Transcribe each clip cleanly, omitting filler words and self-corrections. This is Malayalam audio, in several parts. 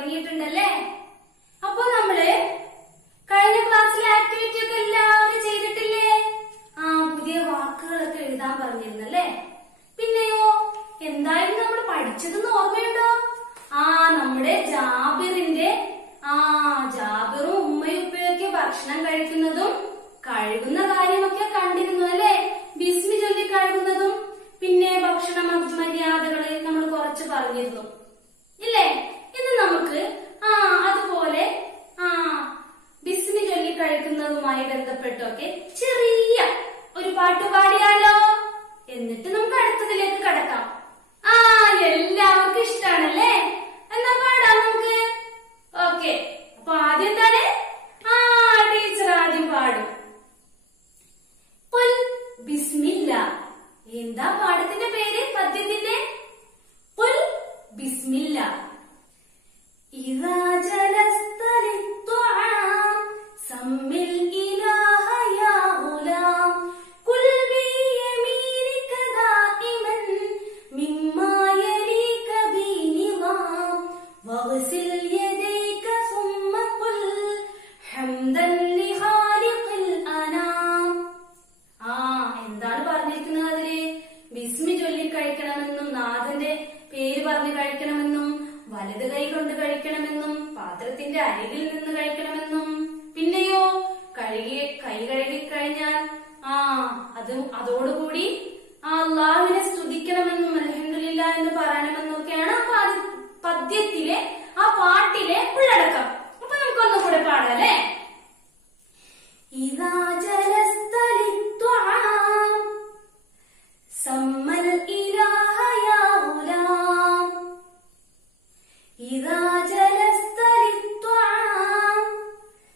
തുടങ്ങിയിട്ടുണ്ടല്ലേ. അപ്പൊ നമ്മള് കഴിഞ്ഞ ക്ലാസ്സിലെ ആക്ടിവിറ്റി ഒക്കെ എല്ലാവരും ചെയ്തിട്ടില്ലേ? പുതിയ വാക്കുകളൊക്കെ എഴുതാൻ പറഞ്ഞിരുന്നല്ലേ. പിന്നെയോ എന്തായാലും നമ്മൾ പഠിച്ചതെന്ന് ഓർമ്മയുണ്ടോ? നമ്മുടെ ജാബിറും ഉമ്മയും ഉപ്പയൊക്കെ ഭക്ഷണം കഴിക്കുന്നതും കഴുകുന്ന കാര്യമൊക്കെ കണ്ടിരുന്നു അല്ലെ. ബിസ്മി ചൊല്ലി കഴുകുന്നതും പിന്നെ ഭക്ഷണ മര്യാദകള് നമ്മൾ കുറച്ച് പറഞ്ഞിരുന്നു ഇല്ലേ. ഇന്ന് നമുക്ക് അതുപോലെ ബിസ്മി ചൊല്ലി കഴിക്കുന്നതുമായി ബന്ധപ്പെട്ടൊക്കെ ചെറിയ ഒരു പാട്ട് പാടിയാലോ? എന്നിട്ട് നമുക്ക് അടുത്തതിലേക്ക് കടക്കാം. എല്ലാവർക്കും ഇഷ്ടാണല്ലേ? എന്നാ പാടാം നമുക്ക്. ഓക്കെ, അപ്പൊ ആദ്യം എന്താണ്? ടീച്ചർ ആദ്യം പാടും. ഖുൽ ബിസ്മില്ല. എന്താ പാഠത്തിന്റെ പേര്? പദ്യത്തിന്റെ ഖുൽ ബിസ്മില്ല. ഇദാ ജലസ്ത ലിത്ത്വാം സമ്മിൽ ഇലാഹ യാ ഗുലാം ഖുൽ ബിയമീനിക ദാഇമൻ മിമ്മാ യലീക ബിനിളാം വഗ്സിൽ യദൈക സുമ്മ ഖുൽ ഹംദൻ ലിഖാലിഖിൽ അനാം. എന്താണ് പറഞ്ഞിരിക്കുന്നത് അതില്? ബിസ്മി ചൊല്ലി കഴിക്കണമെന്നും നാഥന്റെ പേര് പറഞ്ഞ് കഴിക്കണമെന്നും വലത് കൈ കൊണ്ട് കഴിക്കണമെന്നും പാത്രത്തിന്റെ അരികിൽ നിന്ന് കഴിക്കണമെന്നും പിന്നെയോ കൈ കഴുകിക്കഴിഞ്ഞാൽ അതോടുകൂടി അല്ലാഹുവിനെ സ്തുതിക്കണമെന്നും അൽഹംദുലില്ലാഹ് എന്ന് പറയണമെന്നും ഒക്കെയാണ് പദ്യത്തിലെ പാട്ടിലെ ഉള്ളടക്കം. അപ്പൊ നമുക്കൊന്നുകൂടെ പാടാം അല്ലേ? ഇദാ ജലസ്ത ലിത്ത്വാം സമ്മൽ ഇലാഹ യാ ഗുലാം. ഇദാ ജലസ്ത ലിത്ത്വാം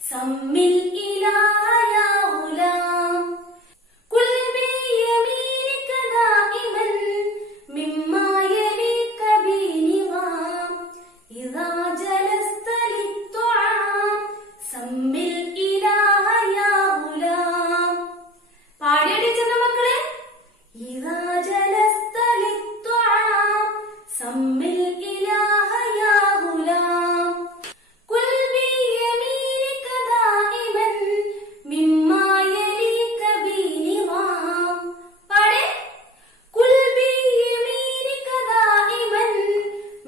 സമ്മിൽ ഇലാഹ യാ ഗുലാം ഖുൽ ബിയമീനിക ദാഇമൻ മിമ്മാ യലീക ബിനിളാം. ഇദാ ജലസ്ത ലിത്ത്വാം സമ്മിൽ ഇലാഹ യാ ഗുലാം. പാടിയ ടീച്ചറിന്റെ മക്കളെ? ഇദാ ജലസ്ത ലിത്ത്വാം സമ്മിൽ ഇലാഹ യാ ഗുലാം ഖുൽ ബിയമീനിക ദാഇമൻ മിമ്മാ യലീക ബിനിളാം. പാടേ. ഖുൽ ബിയമീനിക ദാഇമൻ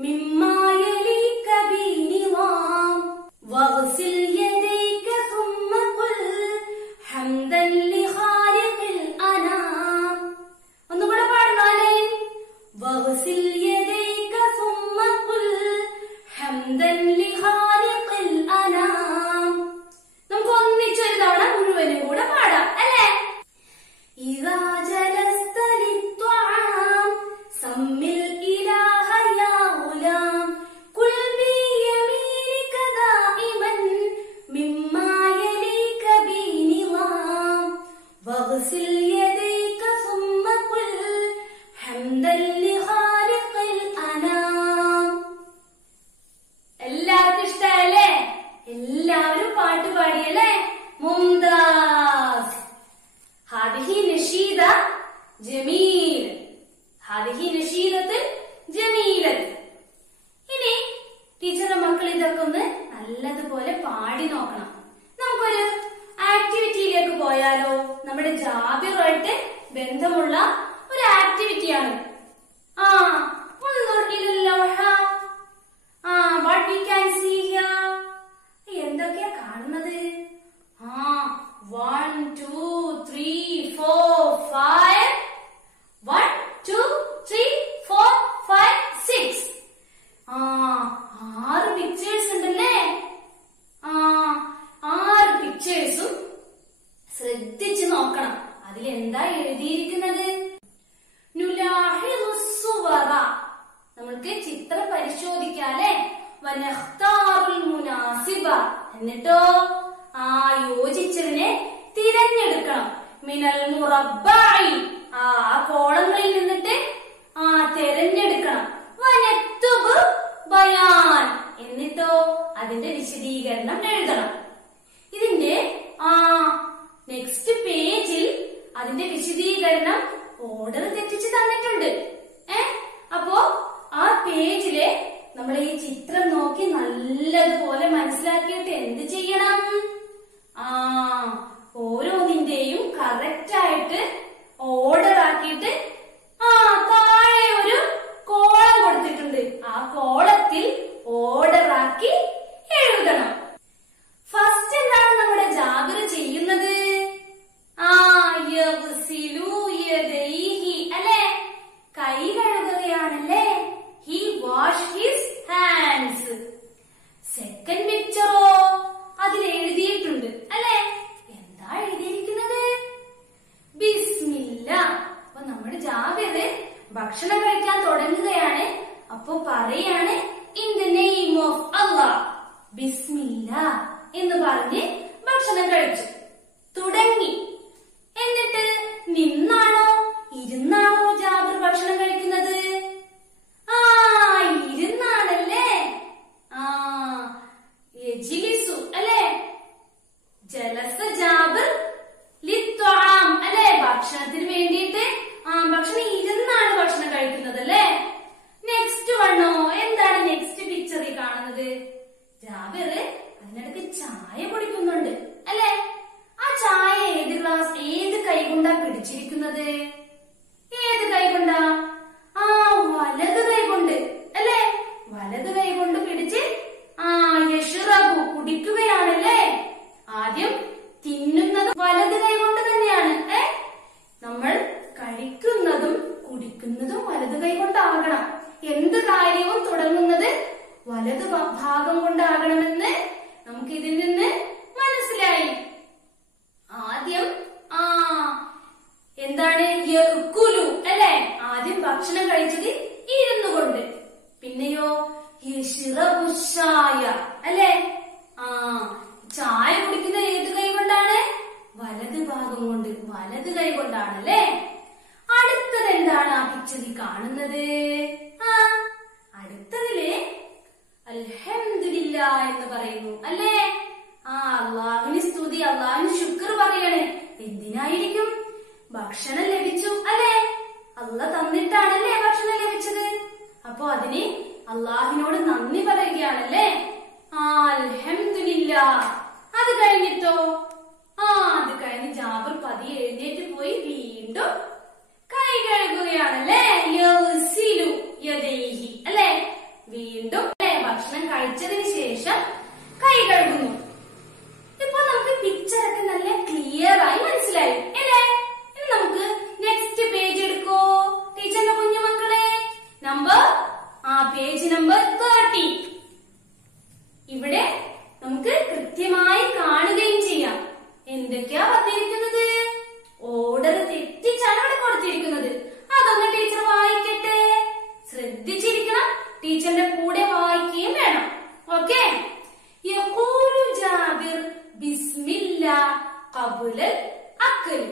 മിമ്മാ യലീക ബിനിളാം വഗ്സിൽ യദൈക സുമ്മ ഖുൽ ഹംദൻ ലിഖാലിഖിൽ അനാം. ഒന്നുകൂടെ പാടണോലേ? വഗ്സിൽ യദൈക സുമ്മ ഖുൽ ഹംദൻ ലിഖാലിഖിൽ അനാം. നമുക്ക് ഒന്നിച്ചൊരു തവണ മുഴുവനും കൂടെ പാടാം അല്ലേ? ഇദാ ജലസ്ത ലിത്ത്വാം സമ്മിൽ ഇലാഹ യാ ഗുലാം ഖുൽ ബിയമീനിക ദാഇമൻ മിമ്മാ യലീക ബിനിളാം വഗ്സിൽ യദൈക സുമ്മ ഖുൽ ഹംദൻ ലിഖാലിഖിൽ അനാം. എല്ലാവർക്കും ഇഷ്ടമല്ലേ? എല്ലാവരും പാട്ട് പാടിയല്ലേ? മുംതാസ്. ഹാദിഹി നശീദ ജമീൽ. ഹാദിഹി നശീദത്ത് ജമീലത്ത്. ഇനി ടീച്ചറുടെ മക്കൾ ഇതൊക്കെ ഒന്ന് നല്ലതുപോലെ പാടി നോക്കണം. നമുക്കൊരു ആക്ടിവിറ്റിയിലേക്ക് പോയാലോ? നമ്മുടെ ജാബിറുമായിട്ട് ബന്ധമുള്ള ഒരു ആക്ടിവിറ്റിയാണ്. what we can see here. എന്തൊക്കെയാ കാണുന്നത്? 1 2 3 4 5 1 2 3 4 5 6 6 പിക്ചേഴ്സ് ഉണ്ടല്ലേ? 6 പിക്ചേഴ്സും ശ്രദ്ധിച്ചു നോക്കണം. അതിലെന്താ എഴുതിയിരിക്കുന്നത്? നുലാഹിദു സുവറ. നമ്മൾക്ക് ചിത്രം പരിശോധിക്കാല്ലേ? വനഖ്താറുൽ മുനാസിബ. എന്നിട്ടോ യോജിച്ചതിനെ തിരഞ്ഞെടുക്കണം. മിനൽ മുറബ്ബഇ. കോളങ്ങളിൽ നിന്നിട്ട് തിരഞ്ഞെടുക്കണം. വനക്തുബ് ബയാൻ. എന്നിട്ടോ അതിന്റെ വിശദീകരണം എഴുതണം. ഇതിന്റെ നെക്സ്റ്റ് പേജിൽ അതിന്റെ വിശദീകരണം ഓർഡർ തെറ്റിച്ച് തന്നിട്ടുണ്ട്. അപ്പോ ആ പേജിലെ നമ്മൾ ഈ ചിത്രം നോക്കി നല്ല മനസ്സിലാക്കിയിട്ട് എന്ത് ചെയ്യണം? ഓരോന്നിന്റെയും കറക്റ്റ് ആയിട്ട് ഓർഡർ ആക്കിയിട്ട് താഴെ ഒരു കോളം കൊടുത്തിട്ടുണ്ട്. ആ കോളത്തിൽ ഓർഡർ ആക്കി എഴുതണം. ഫസ്റ്റ് എന്താണ് നമ്മുടെ ജാബിർ ചെയ്യുന്നത്? അല്ലെ, കൈ കഴുകുകയാണല്ലേ. He wash his hands. Second പിക്ചറോ അതിൽ എഴുതിയിട്ടുണ്ട് അല്ലെ. എന്താ എഴുതിയിരിക്കുന്നത്? ബിസ്മില്ല. അപ്പൊ നമ്മുടെ ജാബിർ ഭക്ഷണം കഴിക്കാൻ തുടങ്ങുകയാണ്. അപ്പൊ പറയാണ് ഇൻ ദ നെയിം ഓഫ് അല്ലാഹ്, ബിസ്മില്ല എന്ന് പറഞ്ഞ് ഭക്ഷണം കഴിച്ചു തുടങ്ങി. എന്നിട്ട് നിന്നാണോ ഇരുന്നാണോ ജാബിർ ഭക്ഷണം കഴിക്കുന്നത്? ഇരുന്നാണല്ലേ. യജ്ലിസു അല്ലെ, ജലസ ജാബിർ ലിത്വാം അല്ലെ, ഭക്ഷണത്തിന് വേണ്ടിയിട്ട് ഭക്ഷണം ഇരുന്നാണ് ഭക്ഷണം കഴിക്കുന്നത് അല്ലെ. നെക്സ്റ്റ് വണ്ണോ എന്താണ് നെക്സ്റ്റ് പിക്ചറിൽ കാണുന്നത്? ജാബിർ അതിനിടയ്ക്ക് ചായ കുടിക്കുന്നുണ്ട് അല്ലെ. ആ ചായ ഏത് കൈ കൊണ്ടാ പിടിച്ചിരിക്കുന്നത്? ഏത് കൈ കൊണ്ടാ? വലത് കൈ കൊണ്ട് അല്ലെ. വലത് കൈ കൊണ്ട് പിടിച്ച് യഷ്റബു കുടിക്കുകയാണല്ലേ. ആദ്യം തിന്നുന്നത് വലത് കൈ കൊണ്ട് തന്നെയാണ്. നമ്മൾ കഴിക്കുന്നതും കുടിക്കുന്നതും വലത് കൈ കൊണ്ടാകണം. എന്ത് കാര്യവും തുടങ്ങുന്നത് വലത് ഭാഗം കൊണ്ടാകണമെന്ന് നമുക്ക് ഇതിൽ നിന്ന് മനസ്സിലായി. ആദ്യം എന്താണ് യഅ്കുലു അല്ലെ, ആദ്യം ഭക്ഷണം കഴിച്ചത് ഇരുന്നു കൊണ്ട്. പിന്നെയോ യശ്റബു ചായ അല്ലെ, ചായ കുടിക്കുന്ന ഏത് കൈ കൊണ്ടാണ്? വലത് ഭാഗം കൊണ്ട്, വലത് കൈ കൊണ്ടാണല്ലേ. അടുത്തത് എന്താണ് ആ പിക്ചറിൽ കാണുന്നത്? അടുത്തതില് അൽഹംദുലില്ലാ എന്ന് പറയുന്നു അല്ലേ. അള്ളാഹുവിന് സ്തുതി, അള്ളാഹുവിന് ശുക്ർ പറയാണ്. എന്തിനായിരിക്കും? ഭക്ഷണം ലഭിച്ചു അല്ലെ. അള്ളാഹ് തന്നിട്ടാണല്ലേ ഭക്ഷണം ലഭിച്ചത്. അപ്പൊ അതിന് അള്ളാഹുവിനോട് നന്ദി പറയുകയാണല്ലേ. അൽഹംദുലില്ലാ. അത് കഴിഞ്ഞിട്ടോ അത് കഴിഞ്ഞ് ജാബിർ പതിയെ എഴുന്നേറ്റ് പോയി വീണ്ടും കൈ കഴുകുകയാണല്ലേ. യഗ്സിലു യദൈഹി അല്ലെ, വീണ്ടും ഭക്ഷണം കഴിച്ചതിന് ശേഷം കൈ കഴുകുന്നു. ഇപ്പൊ നമുക്ക് പിക്ചറൊക്കെ നല്ല ക്ലിയർ ആയി മനസ്സിലായി അല്ലേ. ഇനി നമുക്ക് നെക്സ്റ്റ് പേജ് എടുക്കോ ടീച്ചറിന്റെ കുഞ്ഞുമക്കളെ. Page number 30. ഇവിടെ നമുക്ക് കൃത്യമായി കാണുകയും ചെയ്യാം എന്തൊക്കെയാ വന്നിരിക്കുന്നത്. ഓർഡർ തെറ്റിച്ചാണ് ഇവിടെ കൊടുത്തിരിക്കുന്നത്. അതൊന്ന് ടീച്ചർ വായിക്കട്ടെ. ശ്രദ്ധിച്ചിരിക്കണം, ടീച്ചറിന്റെ കൂടെ വായിക്കുകയും വേണം. ഓക്കെ. യഖൂലു ജാബിർ ബിസ്മില്ലാ ഖബ്ല അക്ൽ.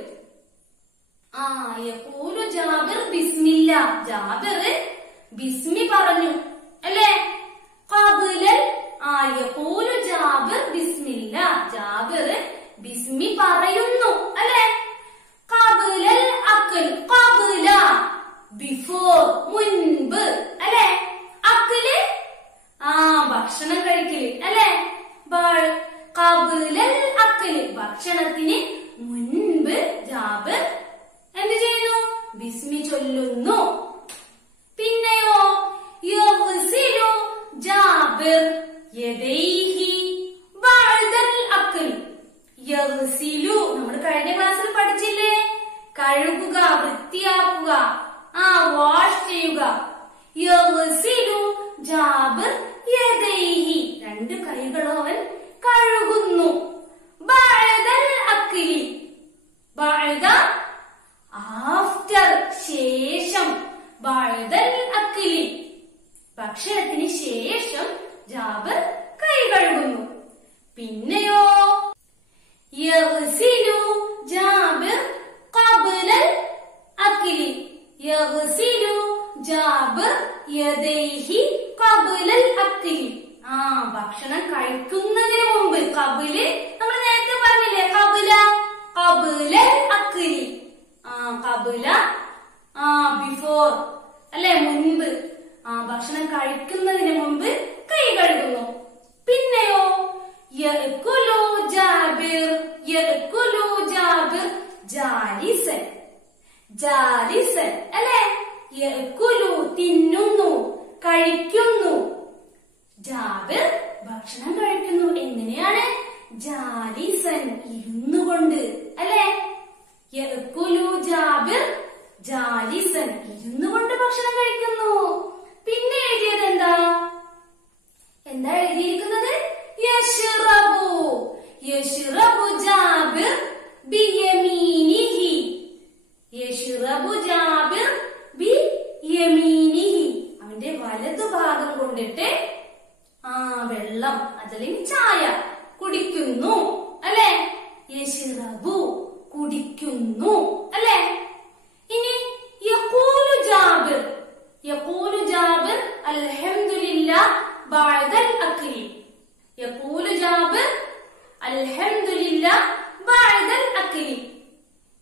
യഖൂലു ജാബിർ ബിസ്മില്ലാ. ജാബിർ ബിസ്മി പറഞ്ഞു അല്ലേ. ഖബ്ല യഖൂലു ജാബിർ ബിസ്മില്ലാ. ജാബിർ ബിസ്മി പറയുന്നു അല്ലേ. ഖബ്ല അക്ൽ, ഖബ്ല ബിഫോർ, മുൻപ് അല്ലെ. അക്ല് ഭക്ഷണം കഴിക്കല് അല്ലെ. ഖബ്ല അക്ല് ഭക്ഷണത്തിന് മുൻപ് ജാബിർ എന്ത് ചെയ്യുന്നു? ബിസ്മി ചൊല്ലുന്നു. പിന്നെയോ യഗ്സിലു ജാബിർ യദൈഹി ബഅദൽ അക്ൽ. യഗ്സിലു നമ്മൾ കഴിഞ്ഞ ക്ലാസ്സിൽ പഠിച്ചില്ലേ, കഴുകുക, വൃത്തിയാക്കുക, വാഷ് ചെയ്യുക. യഗ്സിലു ജാബിർ യദൈഹി, രണ്ട് കൈകളും അവൻ കഴുകുന്നു. ബഅദൽ അക്ലി, ബഅദ ആഫ്റ്റർ, ശേഷം. ബഅദൽ അക്ലി ഭക്ഷണത്തിന് ശേഷം ജാബിർ കൈ കഴുകുന്നു. പിന്നെയോ യഗ്സിലു ജാബിർ ഖബ്ല അക്ലി. യഗ്സിലു ജാബിർ യദൈഹി ഖബ്ല അക്ലി. ഭക്ഷണം കഴിക്കുന്നതിന് മുമ്പ്. ഖബ്ല നമ്മൾ നേരത്തെ പറഞ്ഞില്ലേ, ഖബ്ല അക്ലി. ഖബ്ല ബിഫോർ അല്ലെ, മുൻപ്. ഭക്ഷണം കഴിക്കുന്നതിന് മുമ്പ് കൈ കഴുകുന്നു. പിന്നെയോ ജാലിസൻ അല്ലെ. യഅ്കുലു തിന്നുന്നു, കഴിക്കുന്നു. ജാബിർ ഭക്ഷണം കഴിക്കുന്നു. എങ്ങനെയാണ്? ജാലിസൻ ഇരുന്നുകൊണ്ട് അല്ലെ. യഅ്കുലു ജാബിർ ജാലിസൻ ഇരുന്നുകൊണ്ട് ഭക്ഷണം കഴിക്കുന്നു. പിന്നെ എഴുതിയത് എന്താ എഴുതിയിരിക്കുന്നത്? യശ്റബു. യശ്റബു ജാബിർ ബിയമീനിഹി. യശ്റബു ജാബിർ ബിയമീനിഹി. അവന്റെ വലതുഭാഗം കൊണ്ടിട്ട് വെള്ളം അതല്ലെങ്കിൽ ചായ കുടിക്കുന്നു അല്ലെ. യശ്റബു കുടിക്കുന്നു അല്ലെ. ഇനി യഖൂലു ജാബിർ. യഖൂലു ജാബിർ അൽഹംദുലില്ലാഹ് ബഅദൽ അക്ലി. യഖൂലു ജാബിർ അൽഹംദുലില്ലാഹ് ബഅദൽ അക്ലി.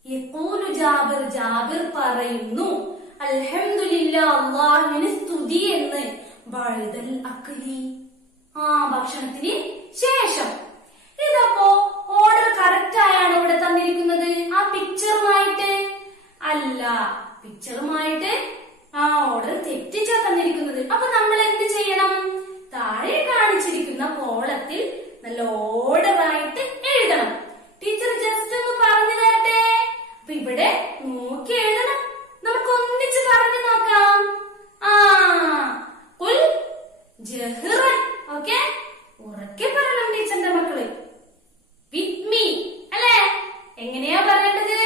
യഖൂലു ജാബിർ ജാബിർ പറയുന്നു അൽഹംദുലില്ലാഹ് അല്ലാഹുവിന് സ്തുതി എന്ന്. ബഅദൽ അക്ലി ഭക്ഷണത്തിന് ശേഷം. ഇതപ്പോ ഓർഡർ കറക്റ്റ് ആയാണ് ഇവിടെ തന്നിരിക്കുന്നത് ആ പിക്ചറുമായിട്ട്? അല്ല, പിക്ചറുമായിട്ട് ഓർഡർ തെറ്റിച്ചാ തന്നിരിക്കുന്നത്. അപ്പൊ നമ്മൾ എന്ത് ചെയ്യണം? താഴെ കാണിച്ചിരിക്കുന്ന കോളത്തിൽ നല്ല ഓർഡറായിട്ട് എഴുതണം. ടീച്ചർ ജസ്റ്റ് ഒന്ന് പറഞ്ഞു തരട്ടെ. അപ്പൊ ഇവിടെ നോക്കി എഴുതണം. നമുക്ക് ഒന്നിച്ച് പറഞ്ഞു നോക്കാം. കുൽ ജഹ്റൻ. ഓക്കെ, ഉറക്കെ പറയണം ടീച്ചറിന്റെ മക്കള്. വിത്ത് മീ അല്ലെ. എങ്ങനെയാ പറയേണ്ടത്?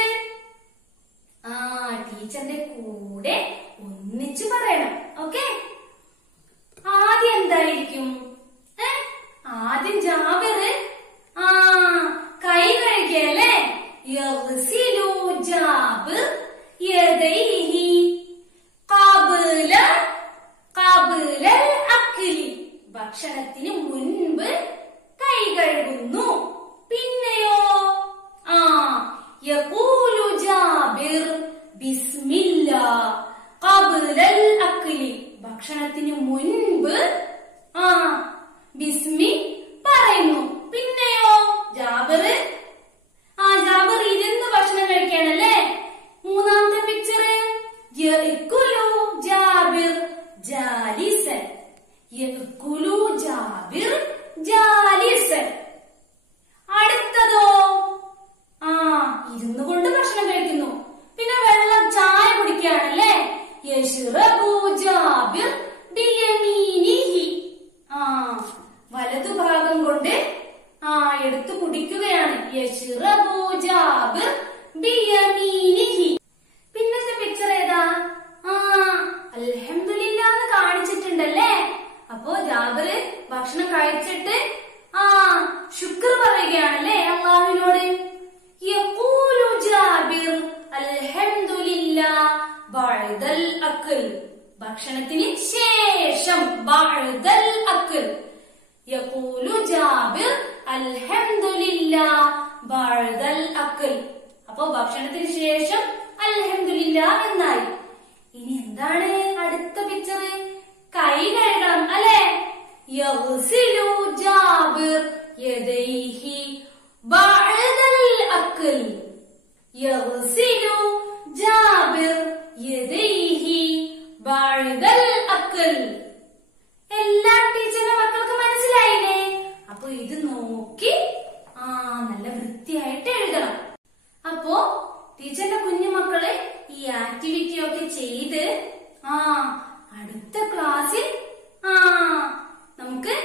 ടീച്ചറിന്റെ കൂടെ ഒന്നിച്ച് പറയണം. ഓക്കെ, ആദ്യം എന്തായിരിക്കും? ആദ്യം ജാബിർ കൈ കഴുകിയല്ലേ. യഗ്സിലു ജാബിർ യദൈഹി ഖബ്ലൽ അക്ലി. ഭക്ഷണത്തിന് മുൻപ് കൈ കഴുകുന്നു. പിന്നെയോ യഖൂലു ജാബിർ ബിസ്മില്ലാഹ് ഖബ്ലൽ അക്ലി. ഭക്ഷണത്തിന് മുൻപ് ബിസ്മി പറയുന്നു. പിന്നെയോ ജാബിർ ഇരുന്ന് ഭക്ഷണം കഴിക്കാനല്ലേ. മൂന്നാമത്തെ പിക്ചർ യഅ്കുലു ജാബിർ ജാലിസൻ. യഅ്കുലു ജാബിർ ജാലിസൻ. അടുത്തതോ ഇരുന്നു കൊണ്ട് ഭക്ഷണം കഴിക്കുന്നു. പിന്നെ വെള്ളം ചായ കുടിക്കുകയാണല്ലേ. യശ്റബു ജാബിർ ബിയമീനിഹി. വലതുഭാഗം കൊണ്ട് എടുത്തു കുടിക്കുകയാണ്. യശ്റബു ജാബിർ ബിയമീനിഹി. പിന്നത്തെ പിക്ചർ ഏതാ? അൽഹംദുലില്ലാഹ് എന്ന് കാണിച്ചിട്ടുണ്ടല്ലേ. അപ്പോ ജാബിർ ഭക്ഷണം കഴിച്ചിട്ട് ശുക്ർ പറയുകയാണല്ലേ അല്ലാഹുവിനോട്. യഖൂലു ജാബിർ അൽഹംദുലില്ലാഹ് ബഅദൽ അക്ൽ. ഭക്ഷണത്തിന് ശേഷം ബഅദൽ അക്ൽ. യഖൂലു ജാബിർ അൽഹംദുലില്ലാഹ് ബഅദൽ അക്ൽ. അപ്പോ ഭക്ഷണത്തിന് ശേഷം അൽഹംദുലില്ലാഹ് എന്നായി. ഇനി എന്താണ് അടുത്ത പിക്ചർ? കൈ കഴുകണം അല്ലെ. യഗ്സിലു ജാബിർ യദൈഹി ബഅദൽ അക്ൽ. യഗ്സിലു ജാബിർ യദൈഹി ബഅദൽ അക്ൽ. എല്ലാ ടീച്ചറിന്റെ മക്കൾക്ക് മനസ്സിലായില്ലേ? അപ്പൊ ഇത് നോക്കി നല്ല വൃത്തിയായിട്ട് എഴുതണം. അപ്പോ ടീച്ചറിന്റെ കുഞ്ഞുമക്കള് ഈ ആക്ടിവിറ്റി ഒക്കെ ചെയ്ത് അടുത്ത ക്ലാസ്സിൽ നമുക്ക്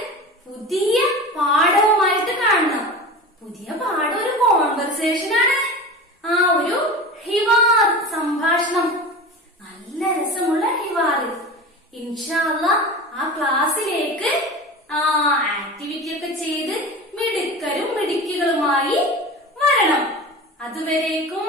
പുതിയ പാഠവുമായിട്ട് കാണണം. പുതിയ പാഠം ഒരു കോൺവെർസേഷൻ ആണ്. ഒരു ഹിവാർ, സംഭാഷണം, നല്ല രസമുള്ള ഹിവാർ. ഇൻഷാ അല്ലാഹ് ആ ക്ലാസ്സിലേക്ക് ആക്ടിവിറ്റി ഒക്കെ ചെയ്ത് മിടുക്കരും മിടുക്കികളുമായി വരണം. അതുവരേക്കും